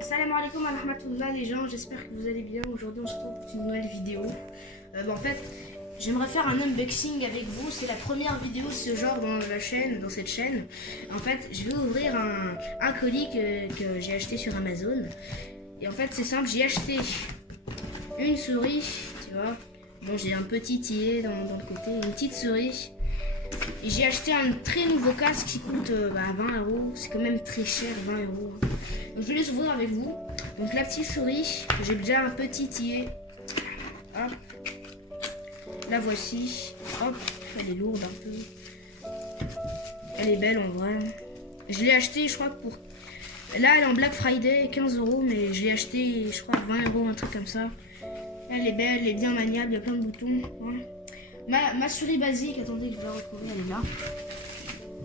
Salam alaikum wa rahmatullah les gens, j'espère que vous allez bien. Aujourd'hui on se retrouve pour une nouvelle vidéo. En fait, j'aimerais faire un unboxing avec vous. C'est la première vidéo de ce genre dans cette chaîne. En fait, je vais ouvrir un colis que j'ai acheté sur Amazon. Et en fait, c'est simple, j'ai acheté une souris, tu vois. Bon, j'ai un petit tillet dans le côté, une petite souris. Et j'ai acheté un très nouveau casque qui coûte 20 euros. C'est quand même très cher, 20 euros. Donc je vais les ouvrir avec vous. Donc la petite souris, j'ai déjà un petit tillet. Hop. La voici. Hop. Elle est lourde un peu. Elle est belle en vrai. Je l'ai acheté, je crois, pour... Là, elle est en Black Friday, 15 euros. Mais je l'ai acheté, je crois, 20 euros, un truc comme ça. Elle est belle, elle est bien maniable, il y a plein de boutons. Ouais. Ma souris basique, attendez que je vais la retrouver, elle est là.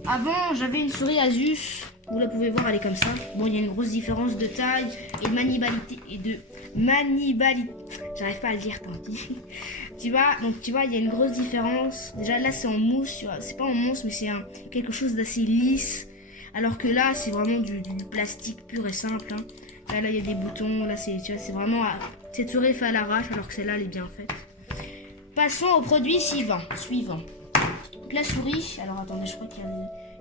Avant, j'avais une souris Asus. Vous la pouvez voir, elle est comme ça. Bon, il y a une grosse différence de taille et de maniabilité. J'arrive pas à le dire, tant pis. Tu vois, il y a une grosse différence. Déjà, là, c'est en mousse, tu vois. C'est pas en mousse, mais c'est quelque chose d'assez lisse. Alors que là, c'est vraiment du plastique pur et simple. Hein. Là, il y a des boutons. Là, c'est vraiment... Cette souris est faite à l'arrache, alors que celle-là, elle est bien faite. Passons au produit suivant. Donc, la souris, alors attendez, je crois qu'il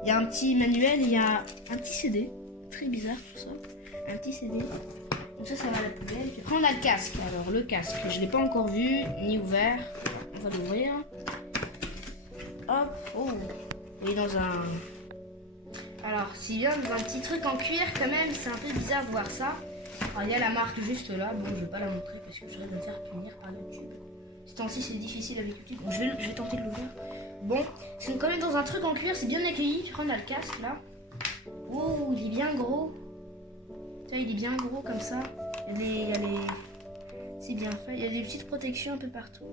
y a un petit manuel, il y a un petit CD, très bizarre tout ça, un petit CD. Donc ça va à la poubelle. Puis après on a le casque. Alors le casque, je l'ai pas encore vu ni ouvert. On va l'ouvrir. Hop, oh, il est dans un. Alors s'il vient dans un petit truc en cuir quand même, c'est un peu bizarre de voir ça. Alors il y a la marque juste là. Bon, je vais pas la montrer parce que je vais me faire punir par YouTube. Ce temps-ci c'est difficile avec YouTube, donc je vais tenter de l'ouvrir. Bon, c'est quand même dans un truc en cuir, c'est bien accueilli. Puis on a le casque là. Oh, il est bien gros. Tu vois, il est bien gros comme ça. C'est bien fait. Il y a des petites protections un peu partout.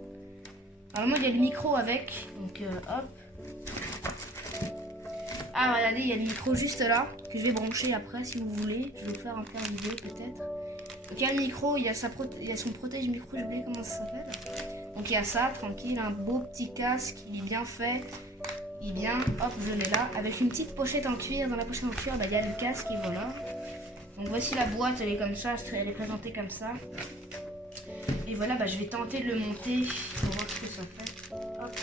Alors moi il y a le micro avec, donc hop. Ah regardez, il y a le micro juste là que je vais brancher après si vous voulez. Je vais le faire en plein vidéo peut-être. Donc il y a le micro, il y a son protège micro, j'ai oublié comment ça s'appelle. Donc il y a ça, tranquille, un beau petit casque, il est bien fait, il est bien, hop, je l'ai là, avec une petite pochette en cuir. Dans la pochette en cuir, il y a le casque et voilà. Donc voici la boîte, elle est comme ça, elle est présentée comme ça. Et voilà, je vais tenter de le monter pour voir ce que ça fait. Hop.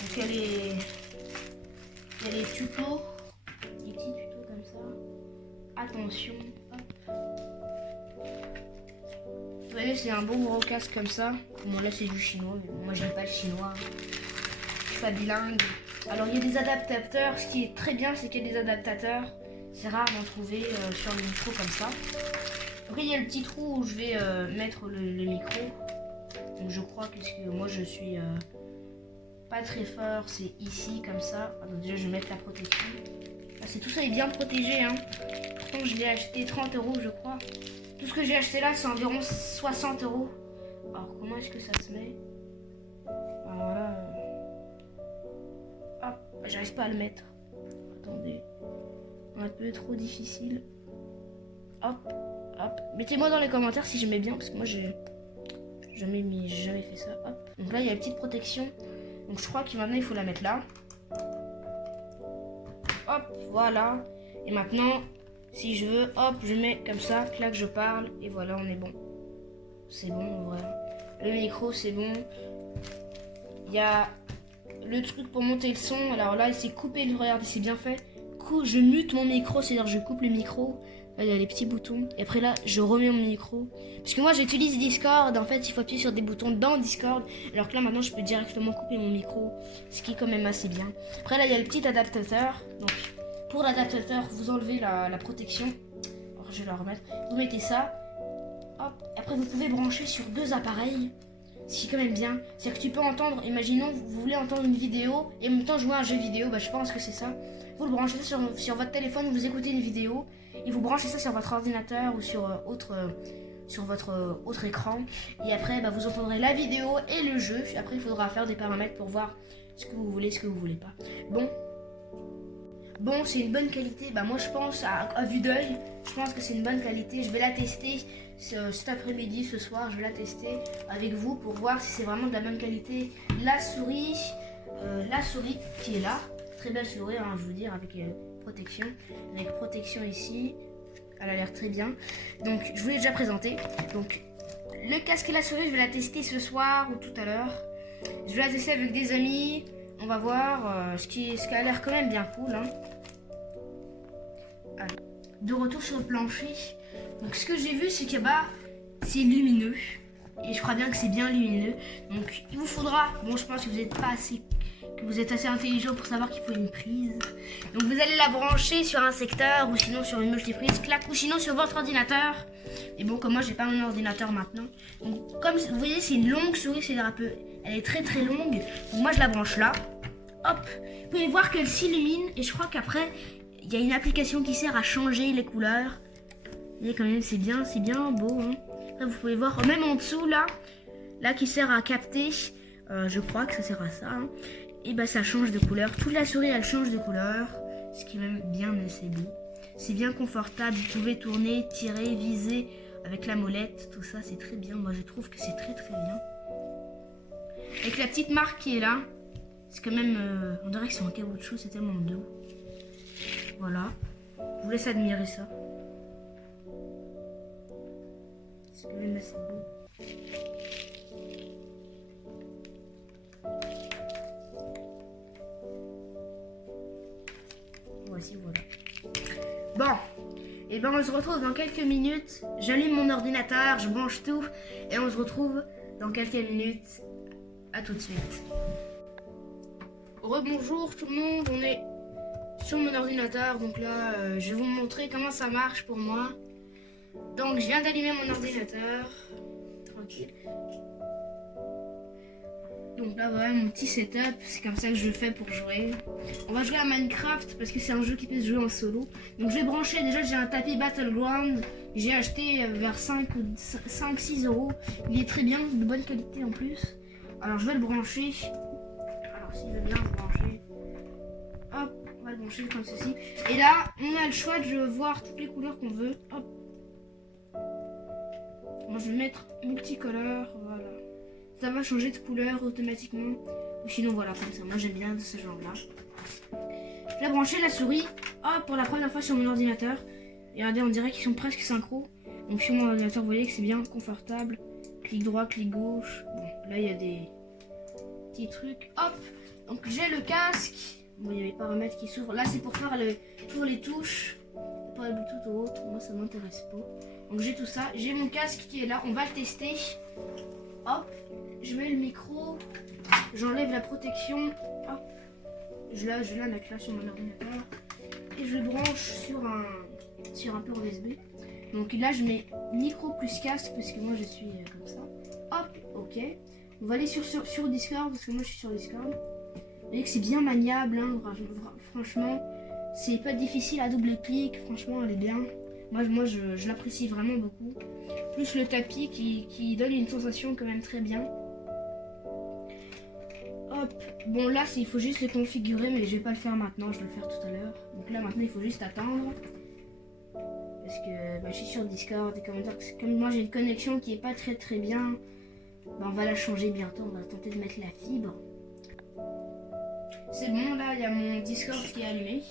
Donc il y a les tutos, des petits tutos comme ça. Attention, hop. Vous voyez, c'est un beau gros casque comme ça. Bon, là, c'est du chinois, mais moi, j'aime pas le chinois. Je suis pas bilingue. Alors, il y a des adaptateurs. Ce qui est très bien, c'est qu'il y a des adaptateurs. C'est rare d'en trouver sur le micro comme ça. Après, il y a le petit trou où je vais mettre le micro. Donc, je crois que moi, je suis pas très fort. C'est ici, comme ça. Alors, déjà, je vais mettre la protection. Tout ça est bien protégé. Hein. Pourtant, je l'ai acheté 30 euros, je crois. Tout ce que j'ai acheté là, c'est environ 60 euros. Alors, comment est-ce que ça se met? Alors, voilà. Hop, j'arrive pas à le mettre. Attendez. Un peu trop difficile. Hop, hop. Mettez-moi dans les commentaires si j'aimais bien, parce que moi, j'ai jamais fait ça. Hop. Donc là, il y a une petite protection. Donc, je crois que maintenant, il faut la mettre là. Hop, voilà. Et maintenant... Si je veux, hop, je mets comme ça, clac, je parle, et voilà, on est bon. C'est bon, en vrai. Le micro, c'est bon. Il y a le truc pour monter le son. Alors là, c'est coupé, regardez, c'est bien fait. Je mute mon micro, c'est-à-dire je coupe le micro. Là, il y a les petits boutons. Et après là, je remets mon micro. Parce que moi, j'utilise Discord. En fait, il faut appuyer sur des boutons dans Discord. Alors que là, maintenant, je peux directement couper mon micro. Ce qui est quand même assez bien. Après là, il y a le petit adaptateur. Donc... Pour l'adaptateur, vous enlevez la protection. Alors, je vais la remettre. Vous mettez ça. Hop. Après, vous pouvez brancher sur deux appareils. Ce qui est quand même bien. C'est-à-dire que tu peux entendre, imaginons, vous voulez entendre une vidéo et en même temps jouer à un jeu vidéo. Je pense que c'est ça. Vous le branchez ça sur votre téléphone, vous écoutez une vidéo. Et vous branchez ça sur votre ordinateur ou sur votre autre écran. Et après, vous entendrez la vidéo et le jeu. Après, il faudra faire des paramètres pour voir ce que vous voulez, ce que vous voulez pas. Bon, c'est une bonne qualité. Moi, je pense, à vue d'œil, je pense que c'est une bonne qualité. Je vais la tester cet après-midi, ce soir. Je vais la tester avec vous pour voir si c'est vraiment de la bonne qualité. La souris qui est là. Très belle souris, hein, je veux dire, avec protection. Avec protection ici. Elle a l'air l'air très bien. Donc je vous l'ai déjà présenté. Donc le casque et la souris, je vais la tester ce soir ou tout à l'heure. Je vais la tester avec des amis. On va voir ce qui a l'air quand même bien cool. Hein. Allez. De retour sur le plancher. Donc ce que j'ai vu, c'est que bah, c'est lumineux. Et je crois bien que c'est bien lumineux. Donc il vous faudra, bon je pense que vous êtes assez intelligent pour savoir qu'il faut une prise. Donc vous allez la brancher sur un secteur ou sinon sur une multiprise, clac, ou sinon sur votre ordinateur. Et bon, comme moi j'ai pas mon ordinateur maintenant. Donc comme vous voyez, c'est une longue souris, c'est un peu, elle est très très longue. Donc moi je la branche là. Hop, vous pouvez voir qu'elle s'illumine et je crois qu'après il y a une application qui sert à changer les couleurs. Et quand même c'est bien beau. Hein. Après, vous pouvez voir même en dessous là qui sert à capter. Je crois que ça sert à ça. Hein. Et bah ça change de couleur. Toute la souris elle change de couleur. Ce qui est même bien assez beau. C'est bien confortable. Vous pouvez tourner, tirer, viser avec la molette. Tout ça c'est très bien. Moi je trouve que c'est très très bien. Avec la petite marque qui est là. C'est quand même... on dirait que c'est en caoutchouc. C'est tellement doux. Voilà. Je vous laisse admirer ça. C'est quand même assez beau. Voici, voilà. Bon, et ben on se retrouve dans quelques minutes. J'allume mon ordinateur, je branche tout et on se retrouve dans quelques minutes. À tout de suite. Rebonjour tout le monde, on est sur mon ordinateur. Donc là, je vais vous montrer comment ça marche pour moi. Donc je viens d'allumer mon ordinateur. Tranquille. Donc là voilà mon petit setup, c'est comme ça que je fais pour jouer. On va jouer à Minecraft parce que c'est un jeu qui peut se jouer en solo. Donc je vais brancher, déjà j'ai un tapis Battleground. J'ai acheté vers 5-6 euros. Il est très bien, de bonne qualité en plus. Alors je vais le brancher. Alors s'il veut bien le brancher. Hop, on va le brancher comme ceci. Et là on a le choix de voir toutes les couleurs qu'on veut. Hop. Moi je vais mettre multicolore, voilà. Ça va changer de couleur automatiquement. Ou sinon voilà, comme ça. Moi j'aime bien de ce genre là. Je vais brancher la souris pour la première fois sur mon ordinateur. Et regardez, on dirait qu'ils sont presque synchro. Donc sur mon ordinateur, vous voyez que c'est bien confortable. Clic droit, clic gauche. Bon, là il y a des petits trucs. Hop. Donc j'ai le casque. Bon, il y a les paramètres qui s'ouvrent. Là c'est pour faire pour les touches. Pas le Bluetooth ou autre. Moi ça m'intéresse pas. Donc j'ai tout ça. J'ai mon casque qui est là. On va le tester. Hop. Je mets le micro, j'enlève la protection, hop, je la mets là sur mon ordinateur et je le branche sur un port USB. Donc là je mets micro plus casque parce que moi je suis comme ça. Hop, ok. On va aller sur Discord parce que moi je suis sur Discord. Vous voyez que c'est bien maniable, hein, franchement, c'est pas difficile à double clic, franchement elle est bien. Moi je l'apprécie vraiment beaucoup. Plus le tapis qui donne une sensation quand même très bien. Hop. Bon là il faut juste le configurer mais je vais pas le faire maintenant, je vais le faire tout à l'heure. Donc là maintenant il faut juste attendre. Parce que je suis sur Discord et comme moi j'ai une connexion qui est pas très bien. On va la changer bientôt, on va tenter de mettre la fibre. C'est bon, là il y a mon Discord qui est allumé.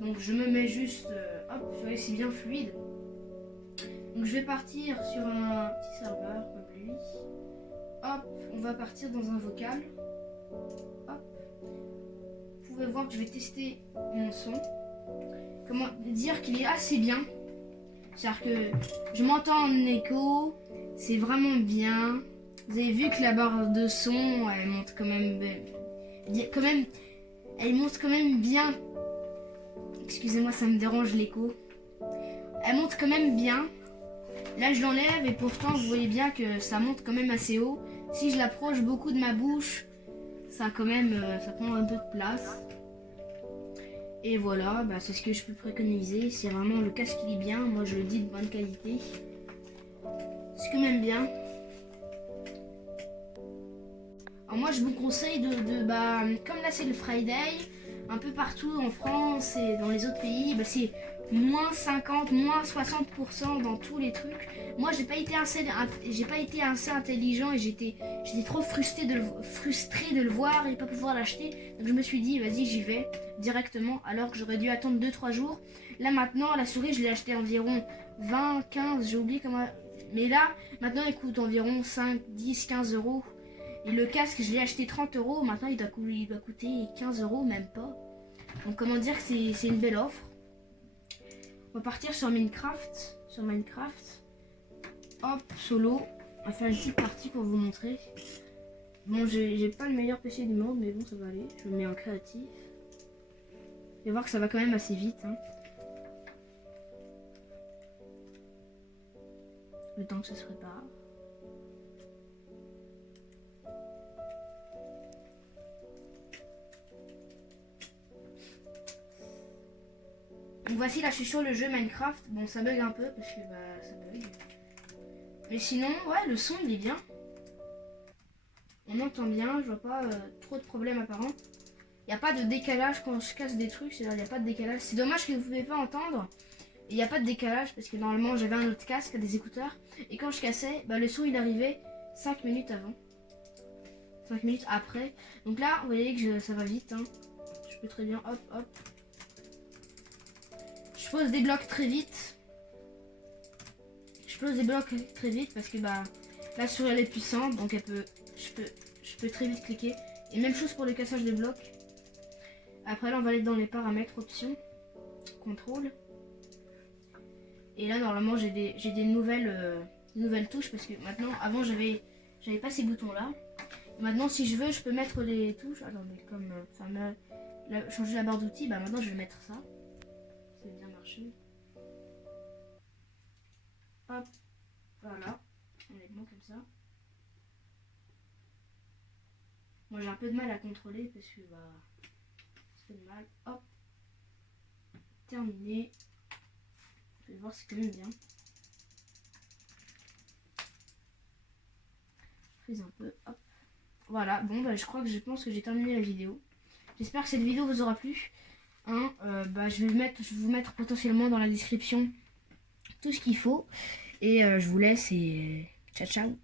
Donc je me mets juste, hop, vous voyez c'est bien fluide. Donc je vais partir sur un petit serveur comme lui. Hop, on va partir dans un vocal. Hop. Vous pouvez voir que je vais tester mon son. Comment dire qu'il est assez bien. C'est-à-dire que je m'entends en écho. C'est vraiment bien. Vous avez vu que la barre de son, elle monte quand même elle monte quand même bien. Excusez-moi, ça me dérange l'écho. Elle monte quand même bien. Là je l'enlève et pourtant vous voyez bien que ça monte quand même assez haut. Si je l'approche beaucoup de ma bouche, ça quand même ça prend un peu de place. Et voilà, c'est ce que je peux préconiser. C'est vraiment le casque qui est bien. Moi je le dis de bonne qualité. C'est quand même bien. Alors moi je vous conseille comme là c'est le Friday, un peu partout en France et dans les autres pays, c'est moins 50, moins 60% dans tous les trucs. Moi, j'ai pas été assez intelligent et j'étais trop frustré de le voir et pas pouvoir l'acheter. Donc je me suis dit, vas-y, j'y vais directement, alors que j'aurais dû attendre 2-3 jours. Là maintenant, la souris, je l'ai acheté environ 20, 15, j'ai oublié comment. Mais là, maintenant, il coûte environ 5, 10, 15 euros. Et le casque, je l'ai acheté 30 euros. Maintenant, il doit coûter 15 euros, même pas. Donc comment dire que c'est une belle offre. On va partir sur Minecraft. Hop, solo. On va faire une petite partie pour vous montrer. Bon, j'ai pas le meilleur PC du monde, mais bon, ça va aller. Je me mets en créatif. Vous allez voir que ça va quand même assez vite. Hein. Le temps que ça se prépare. Donc voici, là je suis sur le jeu Minecraft. Bon, ça bug un peu parce que bah ça bug. Mais sinon, ouais, le son il est bien. On entend bien, je vois pas trop de problèmes apparents. Il n'y a pas de décalage quand je casse des trucs, c'est-à-dire il n'y a pas de décalage. C'est dommage que vous ne pouvez pas entendre. Il n'y a pas de décalage parce que normalement j'avais un autre casque, des écouteurs. Et quand je cassais, bah, le son il arrivait 5 minutes avant. 5 minutes après. Donc là, vous voyez que ça va vite. Hein. Je peux très bien, hop, hop. Je pose des blocs très vite. Parce que bah la souris elle est puissante, donc je peux très vite cliquer. Et même chose pour le cassage des blocs. Après là on va aller dans les paramètres, options, contrôle. Et là normalement j'ai des nouvelles touches parce que maintenant avant j'avais pas ces boutons là. Maintenant si je veux je peux mettre les touches. Attendez, comme changer la barre d'outils, bah maintenant je vais mettre ça. Ça a bien marché. Hop, voilà, on est bon comme ça. Moi j'ai un peu de mal à contrôler parce que bah ça fait mal. Hop, terminé. Vous pouvez voir, c'est quand même bien. Je frise un peu, hop. Voilà, bon bah je pense que j'ai terminé la vidéo. J'espère que cette vidéo vous aura plu. Hein, bah, je vais vous mettre potentiellement dans la description tout ce qu'il faut. Et je vous laisse et ciao ciao.